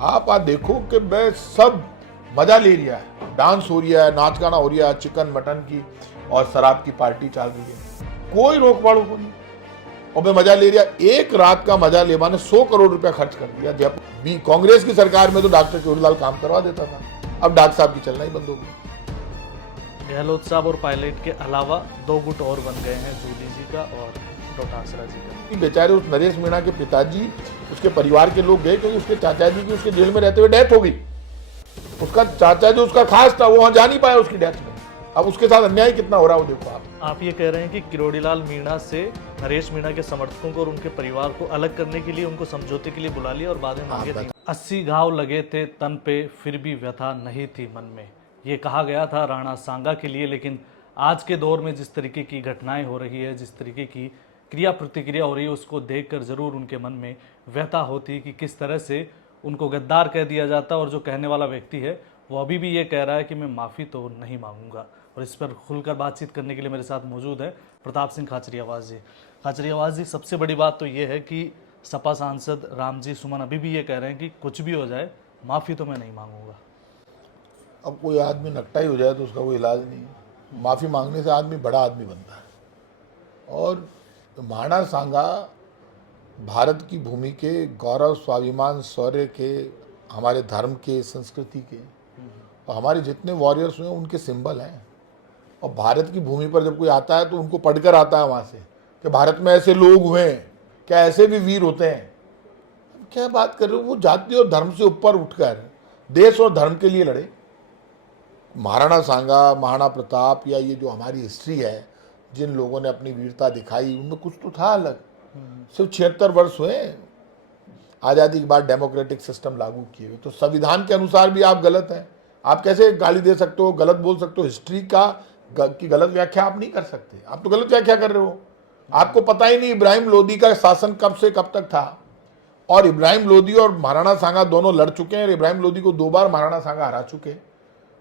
आप आज देखो कि मैं सब मजा ले लिया है, डांस हो रहा है, नाच गाना हो रहा है, चिकन मटन की और शराब की पार्टी चल रही है, कोई रोक पाड़ो को नहीं। और मैं मजा ले लिया, एक रात का मजा लेवा ने 100 करोड़ रुपया खर्च कर दिया। जयपुर भी कांग्रेस की सरकार में तो डॉक्टर केजरीवाल काम करवा देता था, अब डॉक्टर साहब की चलना ही बंद हो गई। गहलोत साहब और पायलट के अलावा 2 गुट और बन गए हैं, जूली जी का और डोटासरा जी का। बेचारे उस नरेश मीणा के पिताजी, उसके परिवार के लोग गए क्योंकि उसके चाचा जी की उसके जेल में रहते हुए डेथ हो गई। उसका चाचा जो उसका खास था वो वहां जा नहीं पाया उसकी डेथ में। अब उसके साथ अन्याय कितना हो रहा है वो देखो आप ये कह रहे हैं कि किरोड़ीलाल मीणा से नरेश मीणा के समर्थकों को और उनके परिवार को अलग करने के लिए उनको समझौते के लिए बुला लिया और बाद में मांगे नहीं। 80 घाव लगे थे तन पे फिर भी व्यथा नहीं थी मन में, ये कहा गया था राणा सांगा के लिए। लेकिन आज के दौर में जिस तरीके की घटनाएं हो रही है, जिस तरीके की क्रिया प्रतिक्रिया हो रही है, उसको देखकर ज़रूर उनके मन में व्यथा होती कि किस तरह से उनको गद्दार कह दिया जाता। और जो कहने वाला व्यक्ति है वो अभी भी ये कह रहा है कि मैं माफ़ी तो नहीं मांगूंगा। और इस पर खुलकर बातचीत करने के लिए मेरे साथ मौजूद है प्रताप सिंह खाचरियावास जी। खाचरियावास जी, सबसे बड़ी बात तो ये है कि सपा सांसद रामजी सुमन अभी भी ये कह रहे हैं कि कुछ भी हो जाए माफ़ी तो मैं नहीं मांगूंगा। अब कोई आदमी नकटा ही हो जाए तो उसका कोई इलाज नहीं है। माफ़ी मांगने से आदमी बड़ा आदमी बनता है। और माणा सांगा भारत की भूमि के गौरव, स्वाभिमान, शौर्य के, हमारे धर्म के, संस्कृति के, और हमारे जितने वॉरियर्स हुए उनके सिंबल हैं। और भारत की भूमि पर जब कोई आता है तो उनको पढ़कर आता है वहाँ से कि भारत में ऐसे लोग हुए हैं, क्या ऐसे भी वीर होते हैं। क्या बात कर रहे हो, वो जाति और धर्म से ऊपर उठकर देश और धर्म के लिए लड़े। महाराणा सांगा, महाराणा प्रताप, या ये जो हमारी हिस्ट्री है, जिन लोगों ने अपनी वीरता दिखाई उनमें कुछ तो था अलग। सिर्फ 76 वर्ष हुए आज़ादी के बाद डेमोक्रेटिक सिस्टम लागू किए हुए, तो संविधान के अनुसार भी आप गलत हैं। आप कैसे गाली दे सकते हो, गलत बोल सकते हो? हिस्ट्री की गलत व्याख्या आप नहीं कर सकते। आप तो गलत व्याख्या कर रहे हो। आपको पता ही नहीं इब्राहिम लोदी का शासन कब से कब तक था। और इब्राहिम लोदी और महाराणा सांगा दोनों लड़ चुके हैं और इब्राहिम लोदी को 2 बार महाराणा सांगा हरा चुके हैं।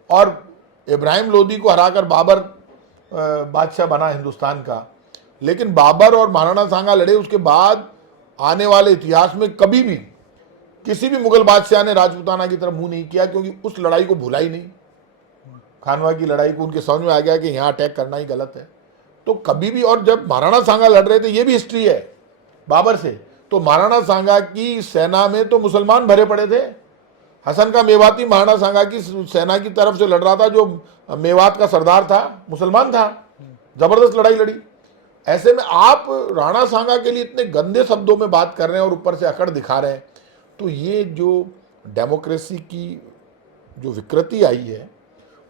और इब्राहिम लोदी को हराकर बाबर बादशाह बना हिंदुस्तान का। लेकिन बाबर और महाराणा सांगा लड़े, उसके बाद आने वाले इतिहास में कभी भी किसी भी मुगल बादशाह ने राजपूताना की तरफ मुंह नहीं किया, क्योंकि उस लड़ाई को भूला ही नहीं। खानवा की लड़ाई को उनके समझ में आ गया कि यहाँ अटैक करना ही गलत है। तो कभी भी, और जब महाराणा सांगा लड़ रहे थे, ये भी हिस्ट्री है बाबर से, तो महाराणा सांगा की सेना में तो मुसलमान भरे पड़े थे। हसन का मेवाती महाराणा सांगा की सेना की तरफ से लड़ रहा था, जो मेवात का सरदार था मुसलमान था। जबरदस्त लड़ाई लड़ी। ऐसे में आप राणा सांगा के लिए इतने गंदे शब्दों में बात कर रहे हैं और ऊपर से अकड़ दिखा रहे हैं, तो ये जो डेमोक्रेसी की जो विकृति आई है,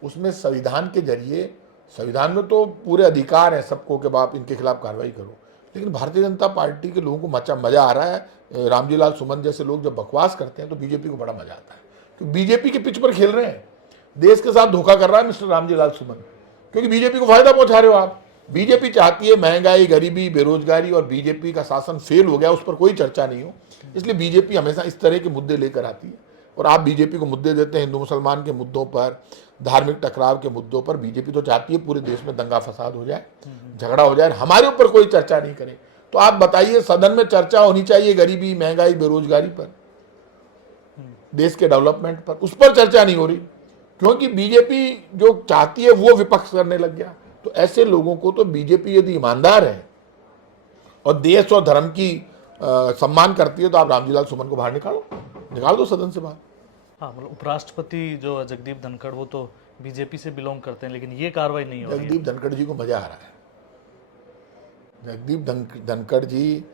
उसमें संविधान के जरिए, संविधान में तो पूरे अधिकार हैं सबको कि आप इनके खिलाफ कार्रवाई करो, लेकिन भारतीय जनता पार्टी के लोगों को मजा आ रहा है। रामजी लाल सुमन जैसे लोग जब बकवास करते हैं तो बीजेपी को बड़ा मजा आता है, क्योंकि बीजेपी के पिच पर खेल रहे हैं। देश के साथ धोखा कर रहा है मिस्टर रामजी लाल सुमन, क्योंकि बीजेपी को फायदा पहुंचा रहे हो आप। बीजेपी चाहती है महंगाई, गरीबी, बेरोजगारी, और बीजेपी का शासन फेल हो गया, उस पर कोई चर्चा नहीं हो। इसलिए बीजेपी हमेशा इस तरह के मुद्दे लेकर आती है, और आप बीजेपी को मुद्दे देते हैं हिंदू मुसलमान के मुद्दों पर, धार्मिक टकराव के मुद्दों पर। बीजेपी तो चाहती है पूरे देश में दंगा फसाद हो जाए, झगड़ा हो जाए, हमारे ऊपर कोई चर्चा नहीं करे। तो आप बताइए, सदन में चर्चा होनी चाहिए गरीबी, महंगाई, बेरोजगारी पर, देश के डेवलपमेंट पर, उस पर चर्चा नहीं हो रही, क्योंकि बीजेपी जो चाहती है वो विपक्ष करने लग गया। तो ऐसे लोगों को तो बीजेपी यदि ईमानदार है और देश और धर्म की सम्मान करती है, तो आप रामजी लाल सुमन को बाहर निकाल दो सदन से बाहर। हाँ, मतलब उपराष्ट्रपति जो जगदीप धनखड़, वो तो बीजेपी से बिलोंग करते हैं, लेकिन ये कार्रवाई नहीं हो रही है। जगदीप धनखड़ जी को मजा आ रहा है। जगदीप धनखड़ जी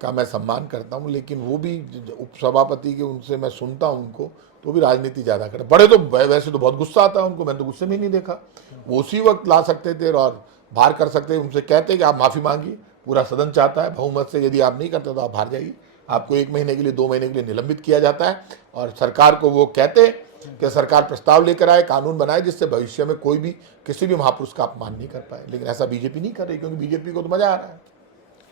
का मैं सम्मान करता हूँ, लेकिन वो भी उपसभापति के, उनसे मैं सुनता हूँ उनको, तो भी राजनीति ज़्यादा करते। बड़े तो वैसे तो बहुत गुस्सा आता है उनको, मैंने तो गुस्से में नहीं देखा। वो उसी वक्त ला सकते थे और बाहर कर सकते थे। उनसे कहते कि आप माफ़ी मांगिए, पूरा सदन चाहता है बहुमत से, यदि आप नहीं करते तो आप बाहर जाइए। आपको 1 महीने के लिए, 2 महीने के लिए निलंबित किया जाता है, और सरकार को वो कहते कि सरकार प्रस्ताव लेकर आए, कानून बनाए, जिससे भविष्य में कोई भी किसी भी महापुरुष का अपमान नहीं कर पाए। लेकिन ऐसा बीजेपी नहीं कर रही, क्योंकि बीजेपी को तो मजा आ रहा है।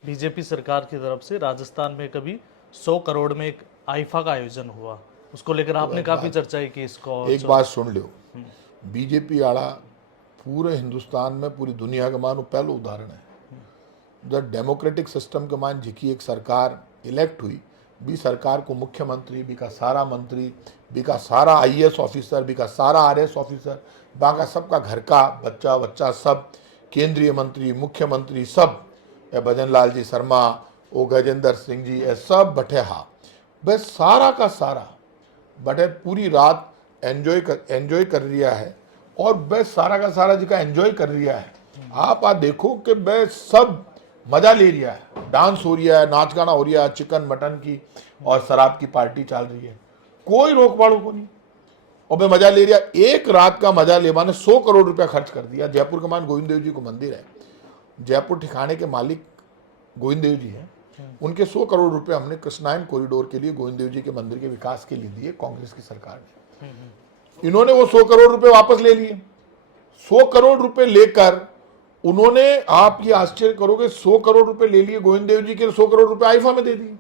बीजेपी सरकार की तरफ से राजस्थान में कभी 100 करोड़ में एक आईफा का आयोजन हुआ, उसको लेकर आपने काफी चर्चा की इसको। एक बात सुन लो, बीजेपी आड़ा पूरे हिंदुस्तान में, पूरी दुनिया के मानो पहला उदाहरण है। जब डेमोक्रेटिक सिस्टम के मान जिकी एक सरकार इलेक्ट हुई, बी सरकार को मुख्यमंत्री, बी का सारा मंत्री, बी का सारा IAS ऑफिसर, बी का सारा RS ऑफिसर, बा का सबका घर का बच्चा बच्चा सब, केंद्रीय मंत्री, मुख्यमंत्री सब, ए भजन लाल जी शर्मा, ओ गजेंद्र सिंह जी, ये सब बैठे हाँ, बस सारा का सारा बैठे पूरी रात एंजॉय कर रिया है। और बस सारा का सारा जी का एंजॉय कर रिया है। आप देखो कि बस सब मजा ले रिया है, डांस हो रिया है, नाच गाना हो रिया है, चिकन मटन की और शराब की पार्टी चल रही है, कोई रोक पाड़ो को नहीं। और मैं मजा ले रिया, एक रात का मजा ले माने 100 करोड़ रुपया खर्च कर दिया। जयपुर के मान गोविंद देव जी को मंदिर है, जयपुर ठिकाने के मालिक गोविंद देव जी हैं, उनके 100 करोड़ रुपए हमने कृष्णायन कॉरिडोर के लिए गोविंद देव जी के मंदिर के विकास के लिए दिए कांग्रेस की सरकार ने। इन्होंने वो 100 करोड़ रुपए वापस ले लिए। 100 करोड़ रुपए लेकर उन्होंने, आप ये आश्चर्य करोगे, 100 करोड़ रुपए ले लिए गोविंद देव जी के, 100 करोड़ रुपए आईफा में दे दिए।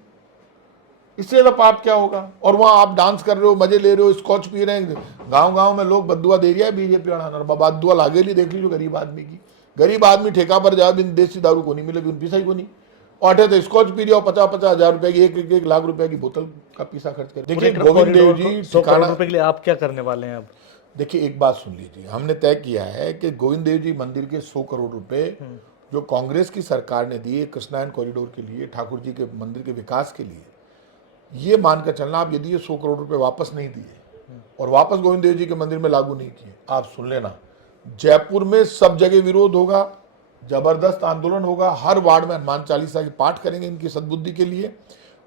इससे ज्यादा पाप क्या होगा। और वहां आप डांस कर रहे हो, मजे ले रहे हो, स्कॉच पी रहे हैं, गांव गांव में लोग बदुआ दे रहा है बीजेपी वाला, बदुआ लागेली देख लीजिए गरीब आदमी की। गरीब आदमी ठेका पर जाए, बिन देसी दारू को नहीं मिले, बिन पीसा ही को नहीं, और तो स्कॉच पी रहा हो 50-50 हजार रुपए की, एक लाख रुपए की बोतल का पीसा खर्च कर। देखिए गोविंद देव जी 100 करोड़ रुपए के लिए आप क्या करने वाले हैं अब? देखिए एक बात सुन लीजिए, हमने तय किया है कि गोविंद देव जी मंदिर के 100 करोड़ रुपए जो कांग्रेस की सरकार ने दिए कृष्णायन कॉरिडोर के लिए, ठाकुर जी के मंदिर के विकास के लिए, ये मानकर चलना आप यदि ये 100 करोड़ रुपए वापस नहीं दिए और वापस गोविंद देव जी के मंदिर में लागू नहीं किए, आप सुन लेना, जयपुर में सब जगह विरोध होगा, जबरदस्त आंदोलन होगा, हर वार्ड में हनुमान चालीसा की पाठ करेंगे इनकी सद्बुद्धि के लिए।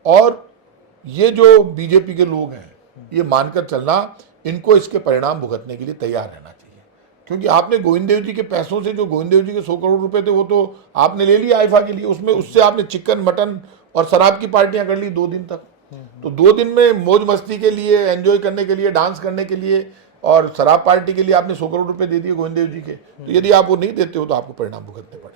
और ये जो बीजेपी के लोग हैं, ये मानकर चलना, इनको इसके परिणाम भुगतने के लिए तैयार रहना चाहिए। क्योंकि आपने गोविंद देव जी के पैसों से, जो गोविंद देव जी के 100 करोड़ रुपए थे, वो तो आपने ले लिया आईफा के लिए, उसमें उससे आपने चिकन मटन और शराब की पार्टियां कर ली 2 दिन तक। तो 2 दिन में मौज मस्ती के लिए, एंजॉय करने के लिए, डांस करने के लिए और शराब पार्टी के लिए आपने 100 करोड़ रुपए दे दिए गोविंद देव जी के। तो यदि आप वो नहीं देते हो तो आपको परिणाम भुगतने पड़े।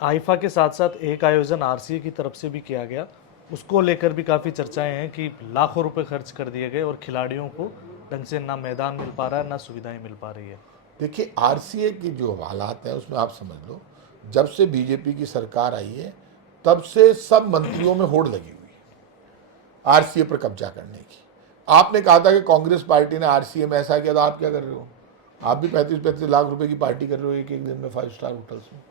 आईफा के साथ साथ एक आयोजन RCA की तरफ से भी किया गया, उसको लेकर भी काफ़ी चर्चाएं हैं कि लाखों रुपए खर्च कर दिए गए और खिलाड़ियों को ढंग से ना मैदान मिल पा रहा है, ना सुविधाएं मिल पा रही है। देखिए RCA की जो हालात हैं उसमें आप समझ लो, जब से बीजेपी की सरकार आई है तब से सब मंत्रियों में होड़ लगी हुई है RCA पर कब्जा करने की। आपने कहा था कि कांग्रेस पार्टी ने RCA में ऐसा किया, तो आप क्या कर रहे हो? आप भी 35-35 लाख रुपए की पार्टी कर रहे हो एक एक दिन में 5 स्टार होटल्स में।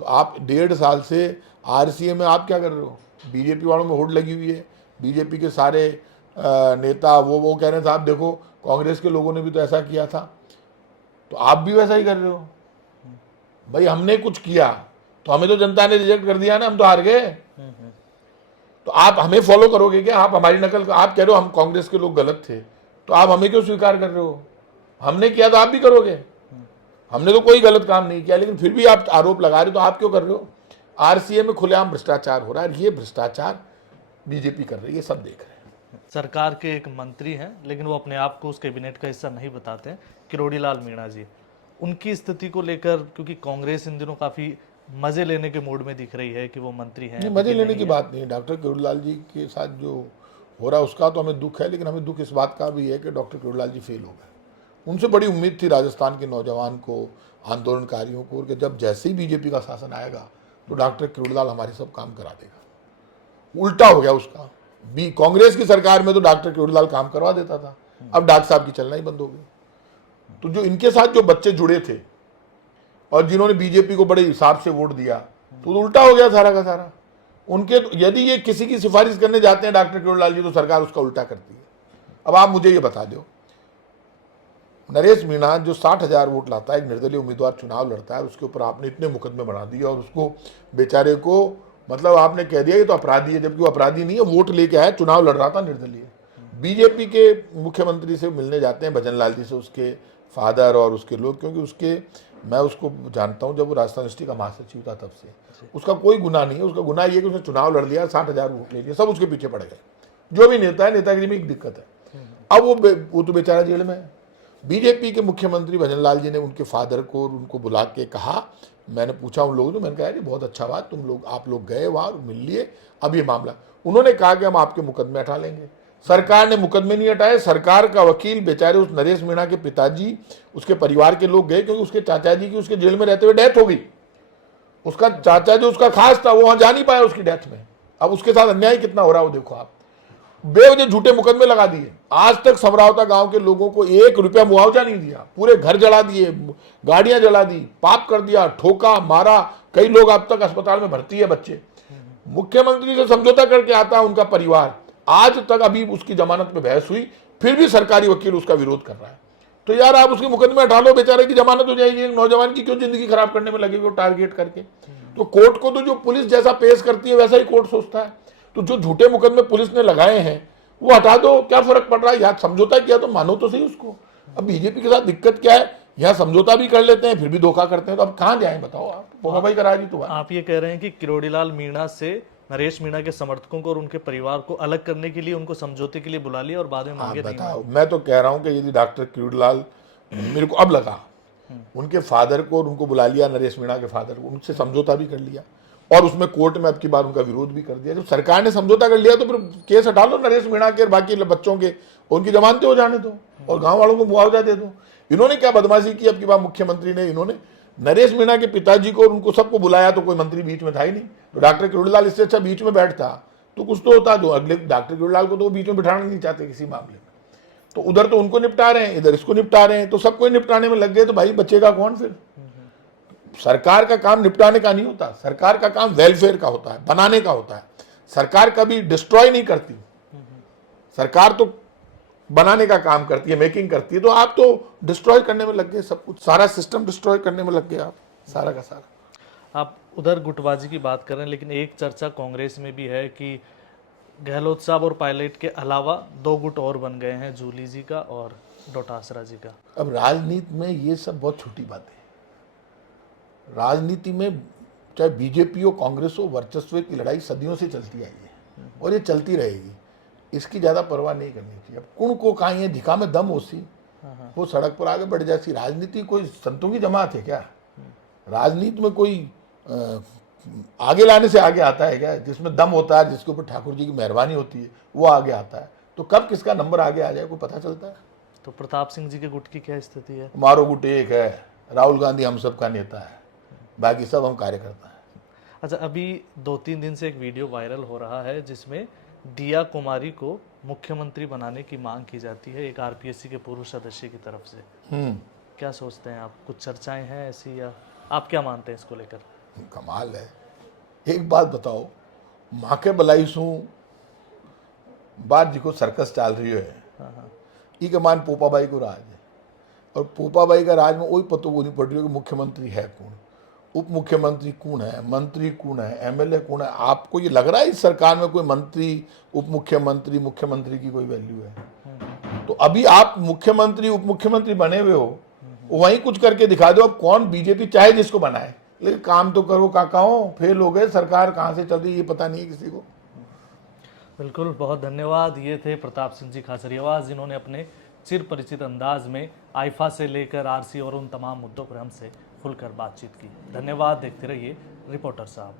तो आप 1.5 साल से RCA में आप क्या कर रहे हो? बीजेपी वालों में होड़ लगी हुई है, बीजेपी के सारे नेता वो कह रहे हैं साहब देखो कांग्रेस के लोगों ने भी तो ऐसा किया था, तो आप भी वैसा ही कर रहे हो। भाई हमने कुछ किया तो हमें तो जनता ने रिजेक्ट कर दिया ना, हम तो हार गए। तो आप हमें फॉलो करोगे क्या? आप हमारी नकल, आप कह रहे हो हम कांग्रेस के लोग गलत थे, तो आप हमें क्यों स्वीकार कर रहे हो? हमने किया तो आप भी करोगे। हमने तो कोई गलत काम नहीं किया, लेकिन फिर भी आप आरोप लगा रहे हो, तो आप क्यों कर रहे हो? RCA में खुलेआम भ्रष्टाचार हो रहा है, ये भ्रष्टाचार बीजेपी कर रही है, सब देख रहे हैं। सरकार के एक मंत्री हैं, लेकिन वो अपने आप को उस कैबिनेट का हिस्सा नहीं बताते हैं, किरोड़ी लाल मीणा जी, उनकी स्थिति को लेकर, क्योंकि कांग्रेस इन दिनों काफ़ी मजे लेने के मूड में दिख रही है कि वो मंत्री हैं। मजे लेने की बात नहीं है, डॉक्टर किरोड़ी लाल जी के साथ जो हो रहा है उसका तो हमें दुख है, लेकिन हमें दुख इस बात का भी है कि डॉक्टर किरोड़ी लाल जी फेल हो गए। उनसे बड़ी उम्मीद थी राजस्थान के नौजवान को, आंदोलनकारियों को, कि जब जैसे ही बीजेपी का शासन आएगा तो डॉक्टर किरोड़ी लाल हमारे सब काम करा देगा। उल्टा हो गया उसका। कांग्रेस की सरकार में तो डॉक्टर किरोड़ी लाल काम करवा देता था, अब डॉक्टर साहब की चलना ही बंद हो गई। तो जो इनके साथ जो बच्चे जुड़े थे और जिन्होंने बीजेपी को बड़े हिसाब से वोट दिया, तो उल्टा हो गया सारा का सारा। उनके यदि ये किसी की सिफारिश करने जाते हैं डॉक्टर किरोड़ी लाल जी, तो सरकार उसका उल्टा करती है। अब आप मुझे ये बता दो, नरेश मीणा जो 60,000 वोट लाता है, एक निर्दलीय उम्मीदवार चुनाव लड़ता है, उसके ऊपर आपने इतने मुकदमे बना दिए और उसको बेचारे को, मतलब आपने कह दिया ये तो अपराधी है, जबकि वो अपराधी नहीं है, वोट लेके आया, चुनाव लड़ रहा था निर्दलीय। बीजेपी के मुख्यमंत्री से मिलने जाते हैं भजन लाल जी से, उसके फादर और उसके लोग, क्योंकि उसके, मैं उसको जानता हूं, जब वो राजस्थान यूनिवर्सिटी का महासचिव था तब से। उसका कोई गुनाह नहीं है, उसका गुनाह ये कि उसने चुनाव लड़ लिया, 60,000 वोट ले लिए, सब उसके पीछे पड़ गए। जो भी नेता है, नेतागिरी में एक दिक्कत है। अब वो तो बेचारा जेल में है। बीजेपी के मुख्यमंत्री भजन लाल जी ने उनके फादर को और उनको बुला के कहा, मैंने पूछा उन लोगों से, मैंने कहा ये बहुत अच्छा बात, आप लोग गए वहाँ मिल लिए, अब ये मामला, उन्होंने कहा कि हम आपके मुकदमे हटा लेंगे। सरकार ने मुकदमे नहीं हटाए, सरकार का वकील बेचारे उस नरेश मीणा के पिताजी, उसके परिवार के लोग गए, क्योंकि उसके चाचा जी की उसके जेल में रहते हुए डेथ हो गई। उसका चाचा जो उसका खास था वो वहां जा नहीं पाया उसकी डेथ में, अब उसके साथ अन्याय कितना हो रहा है वो देखो आप। बेवजह झूठे मुकदमे लगा दिए। आज तक समरावता गांव के लोगों को 1 रुपया मुआवजा नहीं दिया, पूरे घर जला दिए, गाड़ियां जला दी, पाप कर दिया, ठोका मारा। कई लोग अब तक अस्पताल में भर्ती है बच्चे। मुख्यमंत्री से समझौता करके आता उनका परिवार, आज तक अभी उसकी जमानत पे बहस हुई, फिर भी सरकारी वकील उसका विरोध कर रहा है। तो यार आप उसके मुकदमे हटा लो, बेचारे की जमानत हो जाएगी। एक नौजवान की क्यों जिंदगी खराब करने में लगे हुए टारगेट करके। तो कोर्ट को तो जो पुलिस जैसा पेश करती है वैसा ही कोर्ट सोचता है। तो जो झूठे मुकदमे पुलिस ने लगाए हैं वो हटा दो, क्या फर्क पड़ रहा है। यार समझौता किया तो मानो तो सही उसको। अब बीजेपी के साथ दिक्कत क्या है, यहाँ समझौता भी कर लेते हैं फिर भी धोखा करते हैं। तो अब कहाँ जाए बताओ आप। पोपा भाई का राज ही तो है। आप ये कह रहे हैं कि किरोड़ीलाल मीणा से नरेश मीणा के समर्थकों को और उनके परिवार को अलग करने के लिए उनको समझौते के लिए बुला लिया और बाद में मांगे नहीं। बताओ, मैं तो कह रहा हूँ कि यदि डॉक्टर किरोड़ीलाल, मेरे को अब लगा उनके फादर को और उनको बुला लिया, नरेश मीणा के फादर को, उनसे समझौता भी कर लिया और उसमें कोर्ट में अब की बार उनका विरोध भी कर दिया। जब सरकार ने समझौता कर लिया तो फिर केस हटा लो नरेश मीणा के और बाकी बच्चों के, उनकी जमानतें हो जाने दो और गांव वालों को मुआवजा दे दो। इन्होंने क्या बदमाशी की अब की बार मुख्यमंत्री ने, इन्होंने नरेश मीणा के पिताजी को और उनको सबको बुलाया तो कोई मंत्री बीच में था ही नहीं। तो डॉक्टर किरोड़ीलाल इससे अच्छा बीच में बैठता तो कुछ तो होता। जो अगले डॉक्टर किरोड़ीलाल को तो बीच में बिठाना नहीं चाहते किसी मामले में। तो उधर तो उनको निपटा रहे हैं, इधर इसको निपटा रहे हैं, तो सबको निपटाने में लग गए। तो भाई बचेगा कौन फिर। सरकार का काम निपटाने का नहीं होता, सरकार का काम वेलफेयर का होता है, बनाने का होता है। सरकार कभी डिस्ट्रॉय नहीं करती, सरकार तो बनाने का काम करती है, मेकिंग करती है। तो आप तो डिस्ट्रॉय करने में लग गए, सब कुछ सारा सिस्टम डिस्ट्रॉय करने में लग गए आप, सारा का सारा। आप उधर गुटबाजी की बात कर रहे हैं, लेकिन एक चर्चा कांग्रेस में भी है कि गहलोत साहब और पायलट के अलावा 2 गुट और बन गए हैं, जूली जी का और डोटासरा जी का। अब राजनीति में ये सब बहुत छोटी बात है। राजनीति में चाहे बीजेपी हो कांग्रेस हो, वर्चस्व की लड़ाई सदियों से चलती आई है और ये चलती रहेगी। इसकी ज़्यादा परवाह नहीं करनी चाहिए। अब कुण को कहीं है धिका में दम होसी, वो सड़क पर आगे बढ़ जाती। राजनीति कोई संतों की जमात है क्या? राजनीति में कोई आगे लाने से आगे आता है क्या? जिसमें दम होता है, जिसके ऊपर ठाकुर जी की मेहरबानी होती है, वो आगे आता है। तो कब किसका नंबर आगे आ जाए कोई पता चलता है? तो प्रताप सिंह जी के गुट की क्या स्थिति है? हमारो गुट एक है, राहुल गांधी हम सब का नेता है, बाकी सब हम कार्यकर्ता हैं। अच्छा, अभी 2-3 दिन से एक वीडियो वायरल हो रहा है जिसमें दिया कुमारी को मुख्यमंत्री बनाने की मांग की जाती है एक आरपीएससी के पूर्व सदस्य की तरफ से। क्या सोचते हैं आप? कुछ चर्चाएं हैं ऐसी, या आप क्या मानते हैं इसको लेकर? कमाल है। एक बात बताओ, माँ के बलाई सू बात जी को सर्कस चाल रही है, ई के मान पोपा भाई को राज है और पोपा भाई का राज में वही पता वो नहीं पड़ रही है कि मुख्यमंत्री है कौन, उप मुख्यमंत्री कौन है, मंत्री कौन है, एमएलए कौन है। आपको ये लग रहा है इस सरकार में कोई मंत्री, उप मुख्यमंत्री, मुख्यमंत्री की कोई वैल्यू है? तो अभी आप मुख्यमंत्री उप मुख्यमंत्री बने हुए हो, वहीं कुछ करके दिखा दो। अब कौन बीजेपी चाहे जिसको बनाए, लेकिन काम तो करो काकाओं। फेल हो गए, सरकार कहाँ से चल रही है ये पता नहीं है किसी को। बिल्कुल, बहुत धन्यवाद। ये थे प्रताप सिंह जी खाचरियावास, जिन्होंने अपने चिर परिचित अंदाज में आईफा से लेकर आरसी और उन तमाम मुद्दों पर हमसे खुलकर बातचीत की। धन्यवाद। देखते रहिए रिपोर्टर साहब।